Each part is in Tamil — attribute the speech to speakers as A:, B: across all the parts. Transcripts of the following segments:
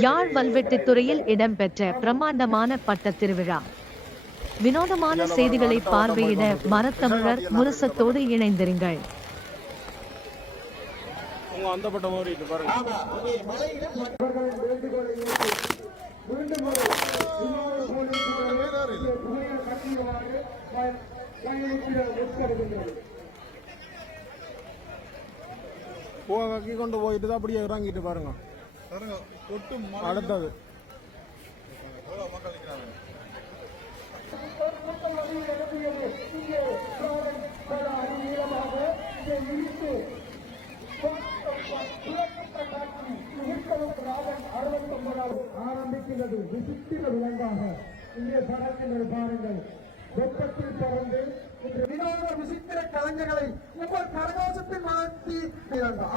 A: யாழ் வல்வெட்டித்துறையில் இடம்பெற்ற பிரம்மாண்டமான பட்ட திருவிழா. வினோதமான செய்திகளை பார்வையிட மரத்தமிழர் முரசத்தோடு இணைந்திருங்கள்.
B: கக்கி கொண்டு போயிட்டு தான் அப்படியே இறங்கிட்டு பாருங்க. அடுத்தது.
C: ஆரம்பிக்கிறது. விசித்திர விலங்காக. இங்கே பறக்கின்றது பாருங்கள். வெப்பத்தில் பறந்து இன்று வினோத விசித்திர கலைஞர்களை உங்கள் கரகோசத்தில் மாற்றி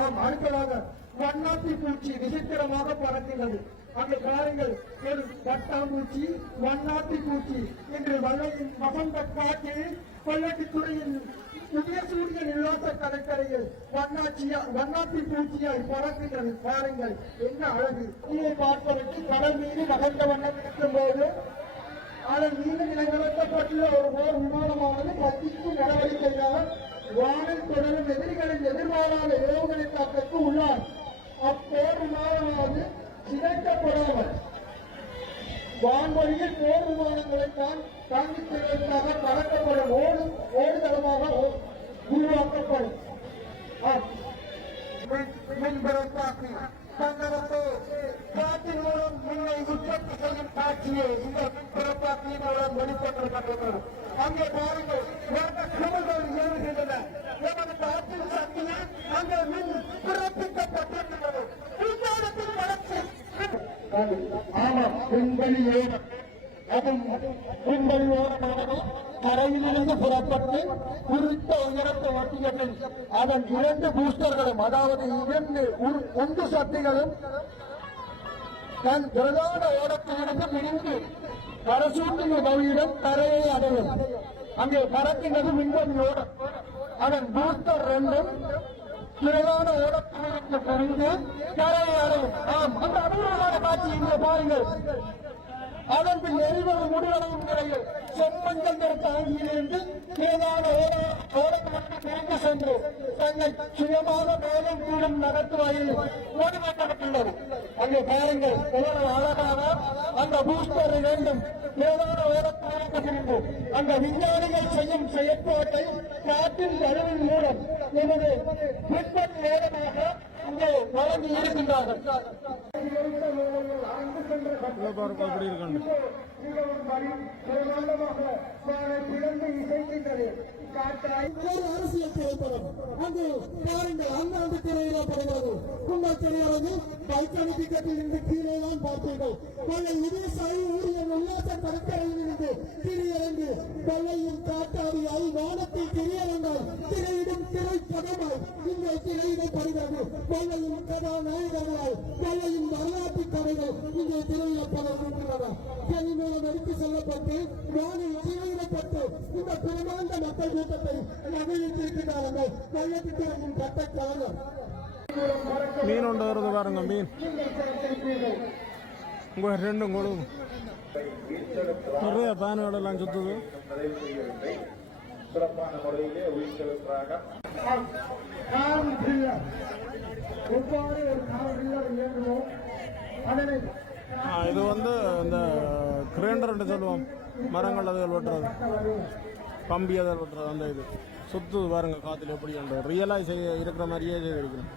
C: ஆம் அடுத்ததாக வண்ணாத்தி பூச்சி விசித்திரமாக பறக்கின்றது. அங்கே பாருங்கள் ஒரு பட்டாம்பூச்சி வண்ணாத்தி பூச்சி என்று வள்ளையின் மகந்த காட்டில் கொள்ளட்டித்துறையின் புதிய சூரியன் இல்லாத கடற்கரையில் வண்ணாச்சியா வண்ணாத்தி பூச்சியாய் பறக்கின்றது. பாருங்கள் என்ன அழகு. இதை பார்ப்பதற்கு கடல் மீது நகர்ந்த வண்ணம் இருக்கும் போது அதன் மீது நிலநிறுத்தப்பட்டுள்ள போர் விமானமானது கத்திக்கும் நடவடிக்கையாக வானில் தொடரும் எதிரிகளின் எதிர்பாராத ஏவுகணை தாக்கத்துக்கு உள்ளார். அப்போர் விமானமானது சிதைக்கப்படாமல் வான்வழியில் போர் விமானங்களை தான் தாங்கி செல்வதற்காக பறக்கப்படும் ஓடு ஓடுதளமாக உருவாக்கப்படும். ஆம். மின்- காற்றின் மூலம் மின்னை உற்பத்தி செய்யும் காட்சியை இந்த மின்பரப்பாக்கியின் மூலம் வெளிப்படுத்தப்பட்டுள்ளது அங்கே பாருங்கள் குழுக்கள் இயங்குகின்றன? எமது காற்றின் சக்தியை அங்கே மின் பிறப்பிக்கப்பட்டிருக்கிறது. விஞ்ஞானத்தின் வளர்ச்சி. ஆமாம் விண்வெளி விண்வெளி தரையிலிருந்து புறப்பட்டு குறித்த உயரத்தை ஒட்டிய பின் அதன் இரண்டு பூஸ்டர்களும் அதாவது இரண்டு உரு- உந்து சக்திகளும் தன் பிரதான ஓடத்திலிருந்து பிரிந்து பரசூட்டின உதவியுடன் தரையை அடையும். அங்கே பறக்கின்றது விண்வெளி ஓடம். அதன் பூஸ்டர் ரெண்டும் பிரதான ஓடத்திலிருந்து பிரிந்து தரையை அடையும். ஆம் அந்த அபூர்வமான காட்சி இங்கே பாருங்கள். அதன் பின் எரிவது முடிவடையும் நிலையில் செம்மஞ்சள் நிற தாங்கியிலிருந்து பிரதான ஓடத்திலிருந்து பிரிந்து சென்று தங்கள் சுயமாக மேலும் கூடும் நகர்த்துவாயில் ஓடிவைக்கப்பட்டுள்ளது அங்கே பாருங்கள் உலக அழகாக அந்த பூஸ்டர் வேண்டும். மேலான ஓடத்திலிருந்து பிரிந்து அந்த விஞ்ஞானிகள் செய்யும் செயற்பாட்டை காற்றின் அளவின் மூலம் எமது பின்பற்ற நேரமாக இங்கே வழங்கி இருக்கின்றார்கள்.
B: அப்படி இதை பாருங்க அப்படி இருக்காண்டு
C: ஒரு அரசியல் திரைப்படம். அங்கு பாருங்கள் அந்தாண்டு திரையிடப்படுகிறது கும்பல் திரையரங்கு டைட்டானிக் டிக்கெட்டில் இருந்து கீழே தான் பார்த்தீர்கள். கொள்ளை விவசாயி ஊழியர் உல்லாச கடற்கரையில் இருந்து திரையரங்கு கொள்ளையும் வானத்தில் திரையரங்காய் திரையிடும் திரைப்படமாய் திரையிடப்படுகிறது கொள்ளையும் கதாநாயகர்களாய் கொள்ளையும் கதைகள் இங்கே திரையிடப்படுகின்றன மூலம் எடுத்து செல்லப்பட்டு வானில் திரையிடப்பட்டு இந்த பிரமாண்ட மக்கள் கூட்டத்தை நகரிட்டிருக்கிறார்கள் கொள்ளத்திற்கும் கட்டக்காலம்
B: மீன் ஒன்று வருது பாருங்க மீன். உங்க ரெண்டும் கொடு. நிறைய பேனோட எல்லாம் சுத்துது.
D: சிறப்பான முறையிலே
C: எவ்வாறு ஒரு
B: ஆ, இது வந்து இந்த கிரைண்டர்ன்ட்டு சொல்லுவோம். மரங்கள் அதுகள் வெட்டுறது. கம்பி அதில் வெட்டுறது அந்த இது. சுத்து பாருங்க காத்துல எப்படி ரியலாக செய்ய இருக்கிற மாதிரியே செய்திருக்கிறேன்